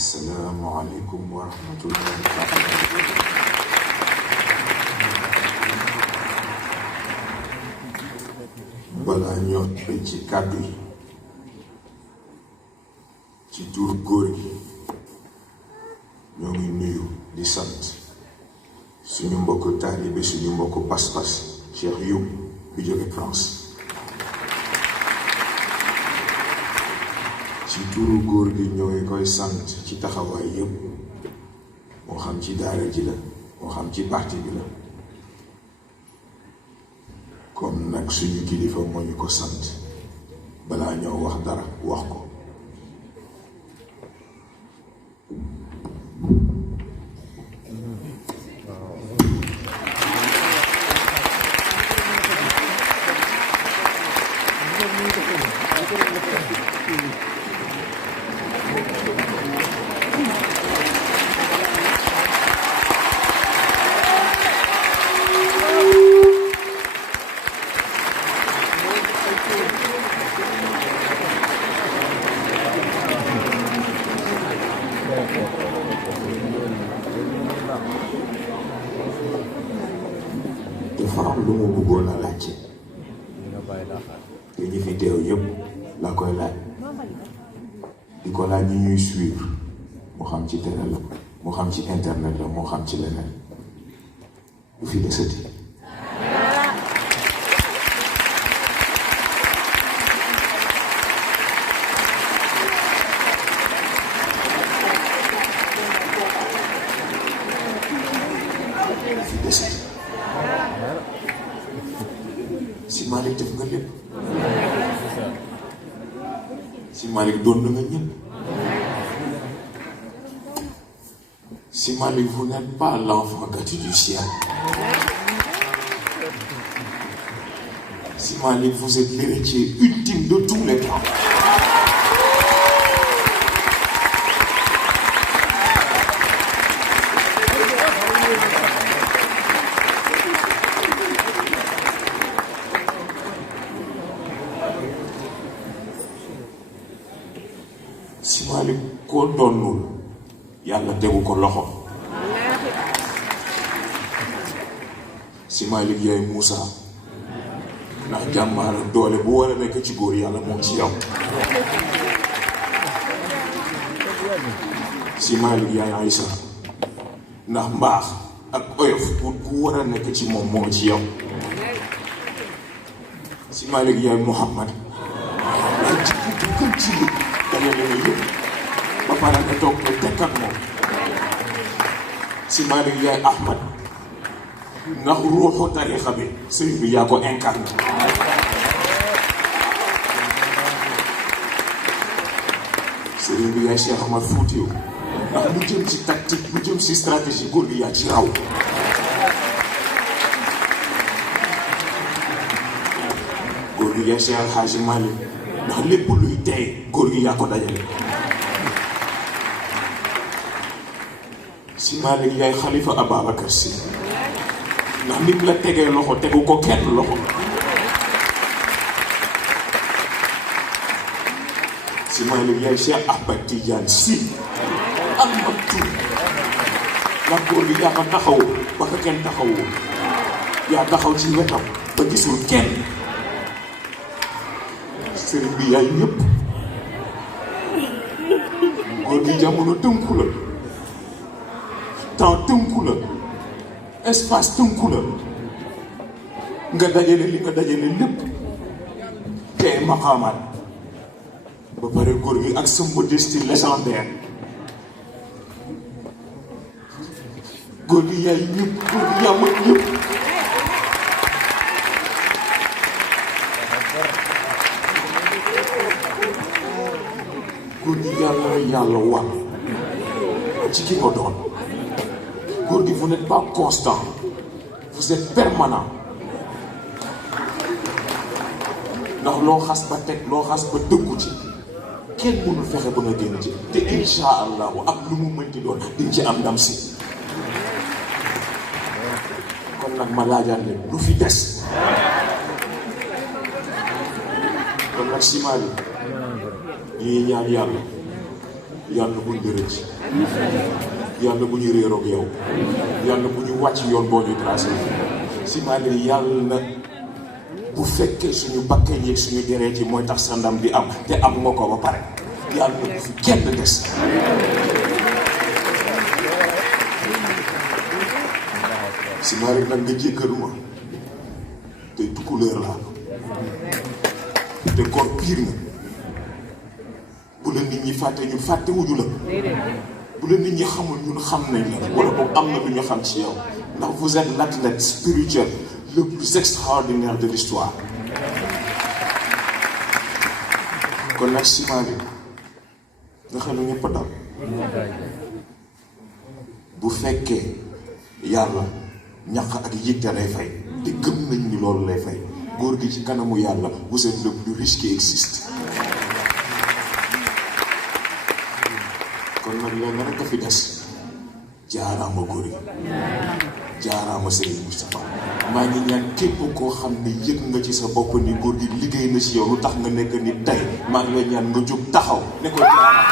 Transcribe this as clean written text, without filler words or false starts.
Assalamualaikum warahmatullahi wabarakatuh. Balaa ñoo ci kàddu yi ci tur góor gi ñoo ngi nuyu di sant suñu mbokk taalibe suñu mbokk pas-pas Cheikh Youm bi jóge France. ci turu góor gi ñoo ngi koy sant ci taxawaay yëpp moo xam ci daara ji la moo xam ci parti bi la comme nag suñu kilifa moo ñu ko sant balaa ñoo wax dara wax ko. dafa am lu mu bëggoon a laajte te ñi fi teew yëpp la koy laaj di ko laaj ñi ñuy suivre moo xam ci télé la moo xam ci internet la moo xam ci leneen du fi desati. Si Malick def nga lépp si Malick doon na nga ñëpp si Malick vous n'êtes pas l'enfant gâté du ciel. Si Malick vous êtes l'héritier ultime de tous les temps. Si Malick koo doonul yàlla tegu ko loxo. Si Malick yaay Moussa ndax jàmbaar doole bu war a nekk ci góor yàlla moom ci yow. Si Malick yaay Aïssa ndax mbaax ak oyof pour ku war a nekk ci moom moo ci yow. Si Malick yaay Mouhamad ndax jikko bu gën ci lu danga leen yëpp ba pare nga toog nga tekk ak moom. Si Malick yaay Ahmad ndax ruuxu tarixa bi sëriñ bi yaa ko incarné. sëriñ bi yaay Cheikh Ahmad Foutiou ndax lu jëm ci tactique lu jëm ci stratégie góor gi yaa ci raw. góor gi yaay Cheikh El Hadji Malick ndax lépp luy tey góor gi yaa ko dajale. Si Malick yaay Khalifa Ababacar Sy ndax nit la tegee loxo tegu ko kenn loxo. Si Malick yaay Cheikh Ahmed Tidiane Sy am na tur ndax góor gi yaa ko taxaw ba ko kenn taxawoo yaa taxaw ci wetam ba gisul kenn. sëriñ bi yaay ñëpp góor gi jamono tënku la temps tënku la espace tënku la nga dajale li nga dajale lépp te maqaamaat ba pare góor gi ak sa modestie légendaire. góor gi yaay ñëpp góor gi yaa mën ñëpp. góor gi yàlla war ci ki ko doon. góor gi vous n'êtes pas constant vous êtes permanent ndax loo xas ba teg loo xas ba dëggu ci kenn mënul fexe ba nga génn ci te insha allahu ak lu mu mënti doon diñ ci am ndam si. kon nag ma laajal leen lu fi des. kon nag Si Malick ñii ñaan yàlla yàlla buñ la rëcc yàlla bu ñu réeroog yow yàlla bu ñu wàcc yoon boo ñu tracé si maanaam yàlla na bu fekkee suñu bakkan yi suñu deret yi mooy tax sa ndam di am te am nga ko ba pare yàlla na bu fi kenn des. si maanaam nag nga jéggalu ma tey tukkuleer laa te góor pire nga bu la nit ñi fàtte ñun fàttewuñu la. bu la nit ñi xamul ñun xam nañ la wala boog am na lu ñu xam ci yow ndax vous êtes l'athlète spirituel le plus extraordinaire de l'histoire. kon nag ciment bi nga xam ne ñëpp a dal bu fekkee yàlla ñaq ak yitte lay fay te gëm nañ ni loolu lay fay góor gi ci kanamu yàlla vous êtes le plus riche qui existe. kon nag leen rek a fi des jaaraama góor yi jaaraama Serigne Moustapha maa ngi ñaan képp koo xam ne yëg nga ci sa bopp ni góor gi liggéey na ci yow lu tax nga nekk ni tey maa ngi lay ñaan nga jóg taxaw ne ko jaaraama